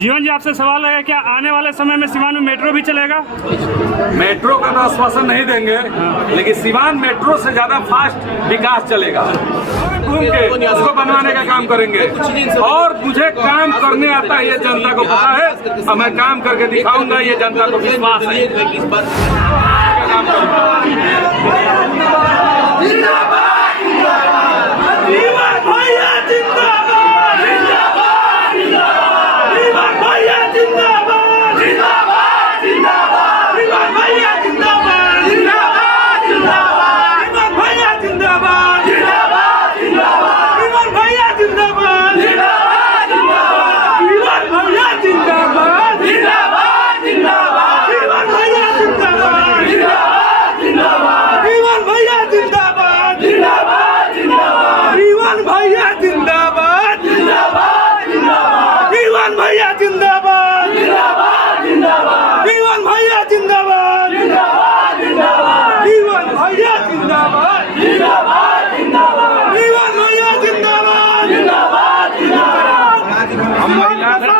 जीवन जी, आपसे सवाल है क्या आने वाले समय में सिवान में मेट्रो भी चलेगा? मेट्रो का तो आश्वासन नहीं देंगे, लेकिन सिवान मेट्रो से ज्यादा फास्ट विकास चलेगा। घूम के उसको बनवाने का काम करेंगे और मुझे काम करने आता है, ये जनता को पता है और मैं काम करके दिखाऊंगा, ये जनता को विश्वास है।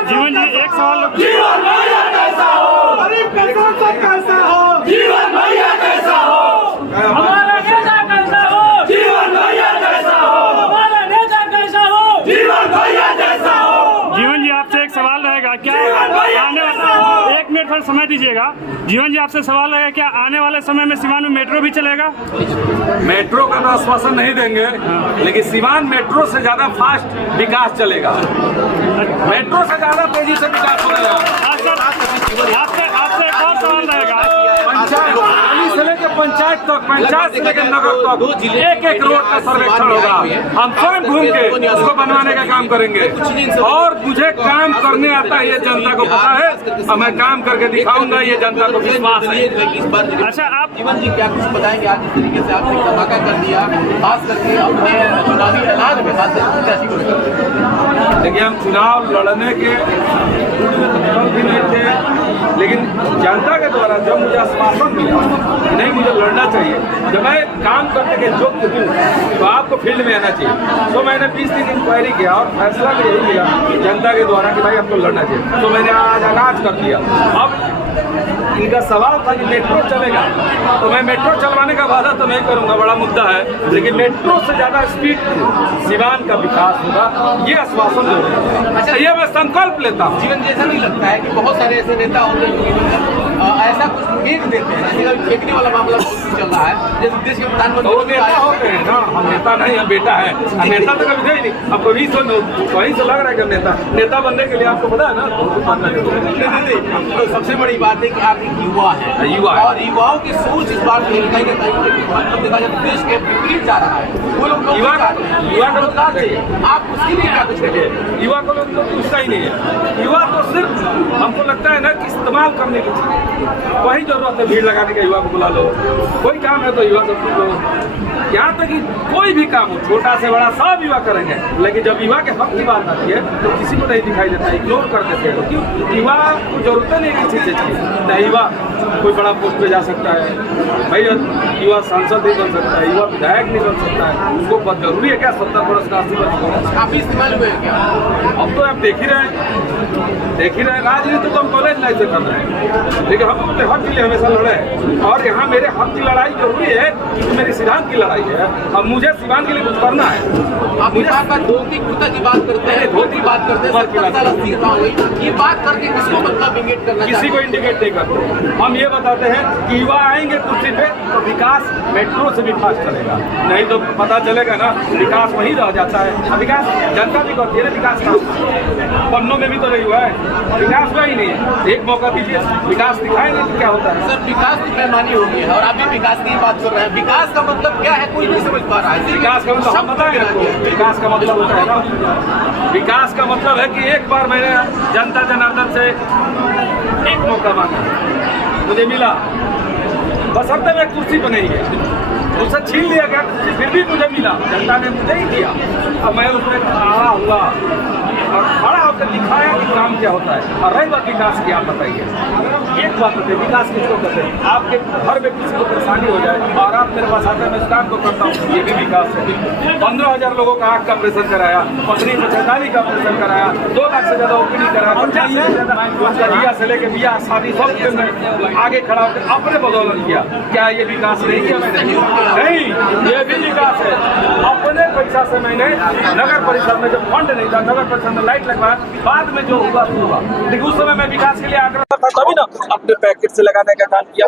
जीवन जी, एक सवाल जीवन भैया कैसा हो, गरीब का सांसद कैसा हो, जीवन भैया कैसा हो, हमारा नेता कैसा हो, जीवन भैया कैसा हो, हमारा नेता कैसा हो, जीवन भैया कैसा हो। जीवन जी, आपसे एक सवाल रहेगा क्या आने वाला, एक मिनट पर समय दीजिएगा। जीवन जी, आपसे सवाल है क्या आने वाले समय में सिवान में मेट्रो भी चलेगा? मेट्रो का तो आश्वासन नहीं देंगे, लेकिन सिवान मेट्रो से ज्यादा फास्ट विकास चलेगा। मेट्रो से ज्यादा तेजी से विकास होगा। आपसे एक और सवाल रहेगा। पंचायत से लेकर पंचायत तक, पंचायत से लेकर नगर तक एक एक रोड का सर्वेक्षण होगा। हम स्वयं घूम के उसको बनवाने का काम करेंगे और मुझे काम करने आता है, ये जनता को पता है और मैं काम करके दिखाऊंगा, ये जनता को विश्वास है। अच्छा, आप जीवन जी क्या कुछ बताएंगे आज जिस तरीके से आपने धमाका कर दिया, खास करके अपने चुनावी ऐलान में खास करके कैसी कोशिश करते हैं? देखिए, हम चुनाव लड़ने के भी नहीं थे, लेकिन जनता के द्वारा जब मुझे आश्वासन मिला नहीं मुझे लड़ना चाहिए, जब मैं काम करने के योग्य हूँ तो आपको फील्ड में आना चाहिए। तो मैंने 20 दिन इंक्वायरी किया और फैसला भी यही मिला जनता के द्वारा कि भाई आपको लड़ना चाहिए। तो मैंने आज आगाज कर दिया। अब इनका सवाल था कि मेट्रो चलेगा, तो मैं मेट्रो चलवाने का वादा तो नहीं करूंगा, बड़ा मुद्दा है, लेकिन मेट्रो से ज्यादा स्पीड सिवान का विकास होगा, ये आश्वासन दे रहे हैं। अच्छा, ये मैं संकल्प लेता हूँ। जीवन जी, ऐसा नहीं लगता है कि बहुत सारे ऐसे नेता होते हैं जो ऐसा कुछ फेंक देते हैं, जैसे अभी फेंकने वाला मामला बहुत चल रहा है, जैसे देश के प्रधानमंत्री तो नेता होते हैं ना, हम नेता नहीं, हम बेटा है। नेता तो कभी नहीं, अब कभी तो वहीं से लग रहा है कि नेता बनने के लिए आपको पता है ना, तो सबसे बड़ी बात है कि आप एक युवा है और युवाओं की सोच इस बार कहीं ना कहीं मतलब देखा जाए देश के विपरीत जा रहा है। वो लोग युवा का रोजगार चाहिए, आप उसके लिए क्या कुछ देखिए, युवा को लोग तो पूछता ही नहीं है। युवा तो सिर्फ हमको लगता है ना कि इस्तेमाल करने की चीज, वही जरूरत है भीड़ लगाने का। युवा को बुला लो, कोई काम है तो युवा को पूछ लो। यहाँ तक कि कोई भी काम हो, छोटा से बड़ा, सब युवा करेंगे, लेकिन जब युवा के हक की बात आती है तो किसी को नहीं दिखाई देता, इग्नोर कर देते हैं। क्यों? युवा को जरूरत नहीं है किसी चीज की। नहीं, युवा कोई बड़ा पोस्ट पे जा सकता है भाई, युवा सांसद नहीं बन सकता है, युवा विधायक नहीं बन सकता है। उसको बहुत जरूरी है क्या 70 वर्ष का 80 वर्ष का? काफी इस्तेमाल हुए क्या? अब तो आप देख ही रहे हैं, राजनीति तो हम कॉलेज लाइफ से कर रहे हैं, लेकिन हम अपने हक के लिए हमेशा लड़े हैं। और यहाँ मेरे हक की लड़ाई जरूरी है क्योंकि मेरी सिद्धांत की लड़ाई है। अब मुझे सिवान के लिए कुछ करना है। आप मुझे धोती कुर्ता की बात करते हैं, धोती बात करते हैं, 70 साल 80 साल हुई, ये बात करके किसको मतलब इंडिकेट करना, किसी को इंडिकेट नहीं करते। हम ये बताते हैं कि युवा आएंगे कुर्सी पे तो विकास मेट्रो से भी फास्ट चलेगा, नहीं तो पता चलेगा ना विकास वहीं रह जाता है। विकास जनता भी करती है ना, विकास का पन्नों में भी तो नहीं हुआ है, विकास हुआ ही नहीं है। एक मौका दीजिए, विकास दिखाए नहीं तो क्या होता है? सर, विकास की बेईमानी हो गई है और आप भी विकास की बात कर रहे हैं। विकास का मतलब क्या है कोई नहीं समझ पा रहा है। विकास का मतलब हम बताएं आपको, विकास का मतलब होता है ना, विकास का मतलब है कि एक बार मैंने जनता जनार्दन से एक मौका मांगा, मुझे मिला, बशर्ते मैं कुर्सी पर नहीं गया, मुझसे छीन लिया गया कुर्सी, फिर भी मुझे मिला, जनता ने मुझे ही दिया। अब मैं उसमें खड़ा हुआ और खड़ा आपने दिखाया कि काम क्या होता है। और रही बात विकास की, आप बताइए एक बात बताइए, विकास किसको कहते हैं? आपके घर में किसी को परेशानी हो जाए और आप मेरे पास आते हैं, मैं इस काम को करता हूँ, ये भी विकास है। 15,000 लोगों का आँख का ऑपरेशन कराया, पत्नी पछतानी का ऑपरेशन कराया, 2 लाख से ज्यादा ओपीडी कराया, 50 से ज्यादा बिया से लेके बिया शादी सब में आगे खड़ा होकर अपने बदौलत किया। क्या ये विकास नहीं किया मैंने? नहीं, ये भी विकास है। अपने पैसा से मैंने नगर परिषद में जब फंड नहीं था, नगर परिषद में लाइट लगवाया, बाद में जो हुआ तो हुआ, लेकिन उस समय मैं विकास के लिए आग्रह था, तभी ना अपने पैकेट से लगाने का काम किया।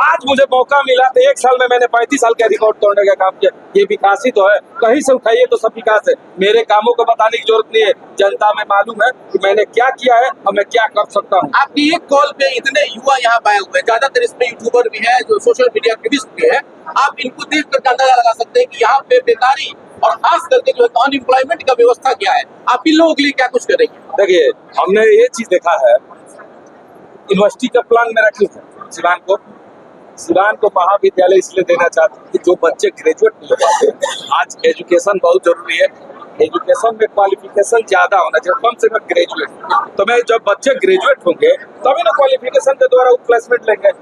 आज मुझे मौका मिला तो 1 साल में मैंने 35 साल का रिकॉर्ड तोड़ने का काम किया। ये विकास ही तो है, कहीं से उठाइए तो सब विकास है। मेरे कामों को बताने की जरूरत नहीं है, जनता में मालूम है कि मैंने क्या किया है और मैं क्या कर सकता हूँ। आपकी एक कॉल पे इतने युवा यहाँ आए हुए हैं, ज्यादातर इसमें यूट्यूबर भी है, जो सोशल मीडिया एक्टिविस्ट भी है। आप इनको देख कर अंदाजा लगा सकते हैं कि यहाँ पे बेकारी और खास करके जो है अनएम्प्लॉयमेंट का व्यवस्था क्या है। आप इन लोगों के लिए क्या कुछ करेंगे? देखिए, हमने ये चीज देखा है, यूनिवर्सिटी का प्लान में रखी है सिवान को महाविद्यालय इसलिए देना चाहते हैं कि जो बच्चे ग्रेजुएट नहीं हो पाते, आज एजुकेशन बहुत जरूरी है, एजुकेशन में क्वालिफिकेशन ज्यादा होना चाहिए, कम से कम ग्रेजुएट। तो मैं जब बच्चे ग्रेजुएट होंगे तभी ना क्वालिफिकेशन के द्वारा प्लेसमेंट लेंगे।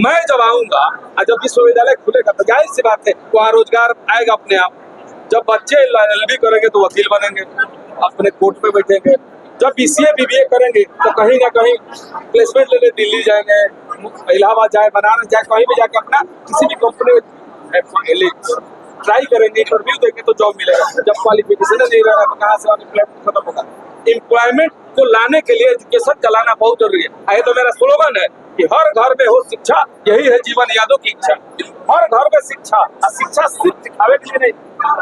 मैं जब आऊंगा और जब विश्वविद्यालय खुलेगा तो जाहिर सी बात है वहाँ रोजगार आएगा अपने आप। जब बच्चे LLB करेंगे तो वकील बनेंगे, अपने कोर्ट पे बैठेंगे। जब BCA BBA करेंगे तो कहीं ना कहीं प्लेसमेंट लेने दिल्ली जाएंगे, इलाहाबाद जाए, बनारस जाए, कहीं भी जाके अपना किसी भी कंपनी में ट्राई करेंगे, इंटरव्यू देंगे तो जॉब मिलेगा। जब क्वालिफिकेशन नहीं रहेगा तो कहाँ से एम्प्लॉयमेंट खत्म होगा। एम्प्लॉयमेंट को लाने के लिए एजुकेशन चलाना बहुत जरूरी है। ये तो मेरा स्लोगन है कि हर घर में हो शिक्षा, यही है जीवन यादों की इच्छा। हर घर में शिक्षा, और शिक्षा सिर्फ दिखावे के लिए नहीं,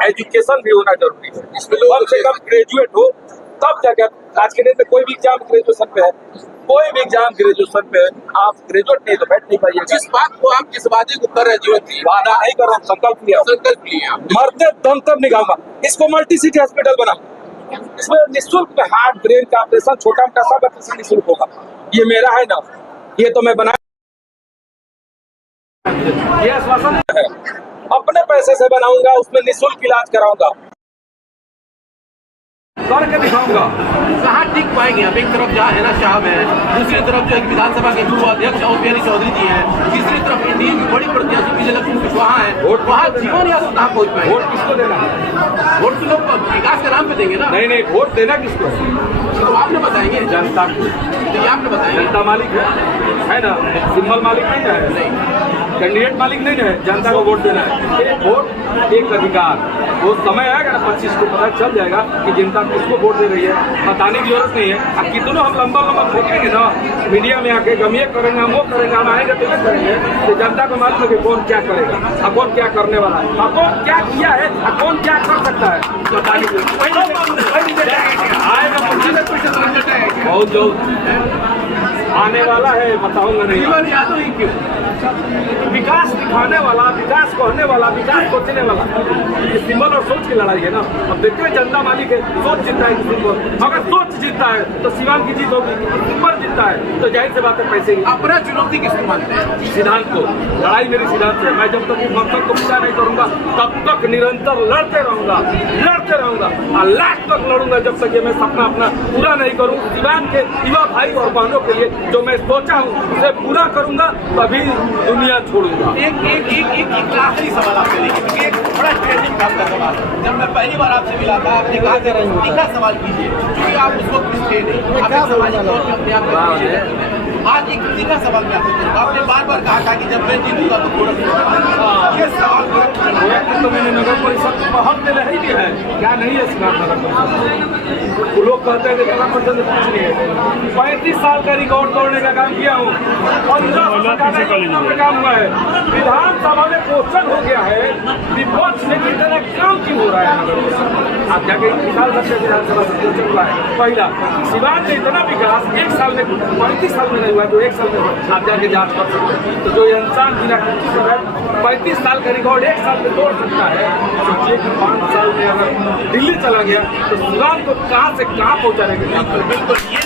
एजुकेशन भी होना जरूरी है। इसमें कम से कम ग्रेजुएट हो तब जाकर, आज के दिन में कोई भी एग्जाम ग्रेजुएशन पे है, कोई भी एग्जाम ग्रेजुएशन पे है, आप ग्रेजुएट नहीं तो बैठ नहीं पाइए। जिस बात को आप जिस वादे को कर रहे हैं जीवन की, वादा नहीं कर रहा हूँ, संकल्प लिया, मरते दम तक निकालूंगा। इसको मल्टी सिटी हॉस्पिटल बना, इसमें निःशुल्क हार्ट ब्रेन का ऑपरेशन, छोटा मोटा सब ऑपरेशन निःशुल्क होगा। ये मेरा है ना, ये तो मैं बना, ये आश्वासन है, अपने पैसे से बनाऊंगा, उसमें निःशुल्क इलाज कराऊंगा, करके दिखाऊंगा। कहाँ टिक पाएंगे? अब एक तरफ जहाँ हैना साहब है, दूसरी तरफ जो विधानसभा के पूर्व अध्यक्ष और बिहारी चौधरी जी हैं, तीसरी तरफ एनडीए की बड़ी प्रत्याशी विजयलक्ष्मी कुशवाहा है, वहाँ जीवन यादव कहाँ पहुँच पाएंगे? वोट किसको देना है? वोट तो लोग विकास के नाम पे देंगे ना। नहीं, वोट देना किसको है? तो आपने बताएंगे जनता को। तो आपने बताएंगे जनता मालिक है ना, सिंबल मालिक नहीं है, कैंडिडेट मालिक नहीं है, जनता को वोट देना है। एक वोट एक अधिकार, वो समय आएगा ना 25 को पता चल जाएगा कि जनता किसको वोट दे रही है। बताने की जरूरत नहीं है। अब कितनों हम लंबा फेंकेंगे ना मीडिया में आके, हम ये करेंगे, हम वो करेंगे, हम आएंगे तो ये करेंगे, तो जनता को मालूम है कि कौन क्या करेगा और कौन क्या करने वाला है और कौन क्या किया है और कौन क्या कर सकता है। बताने की आएगा बहुत जल्द आने वाला है, बताऊंगा नहीं। जीवन यादव ही क्यों? विकास दिखाने वाला, विकास कहने वाला, विकास सोचने वाला, ये सिंबल और सोच की लड़ाई है ना। अब देखते हैं जनता मालिक है, सोच जीतता है कि सिंबल। अगर सोच जीतता है तो सिवान की जीत होगी, सिंबल जीतता है तो जाहिर सी बात है पैसे की। अपना चुनौती किसको मानते हैं? सिद्धांत को। लड़ाई मेरी सिद्धांत है। मैं जब तक इस मकसद को पूरा नहीं करूंगा तब तक निरंतर लड़ते रहूंगा और लास्ट तक लड़ूंगा, जब तक ये मैं सपना अपना पूरा नहीं करूं। सिवान के युवा भाई और बहनों के लिए जो मैं सोचा हूँ उसे पूरा करूंगा, तभी दुनिया छोड़ूंगा। एक आखिरी सवाल आपसे लेके, एक बड़ा ट्रेंडिंग काम का सवाल। जब मैं पहली बार आपसे मिला था, आपने कहा तीखा सवाल कीजिए, क्योंकि आप उस वक्त थे नहीं, आप सामाजिक तौर पर अपने आप को। आज एक तीखा सवाल मैं आपसे करूंगा। आपने बार कहा था कि जब मैं जीतूंगा तो थोड़ा ये सवाल तो मैंने नगर परिषद बहुत में रही भी है, क्या नहीं है सिवान नगर परिषद? लोग कहते हैं कि नगर परिषद में कुछ नहीं है। 35 साल का रिकॉर्ड तोड़ने का काम किया हूँ, 15 का काम हुआ है। विधानसभा में क्वेश्चन हो गया है, विपक्ष में कितना काम क्यों हो रहा है नगर परिषद? आप जाके विधानसभा से क्वेश्चन हुआ है। पहला, सिवान में इतना विकास 1 साल में, 35 साल में नहीं हुआ, जो 1 साल में हुआ। आप जाके जांच कर सकते हैं। तो जो इंसान बिना किसी पर 35 साल का रिकॉर्ड 1 साल में तोड़ सकता है, सोचिए कि 5 साल में अगर दिल्ली चला गया तो सिवान को कहाँ से कहाँ पहुँचाने के लिए। बिल्कुल ये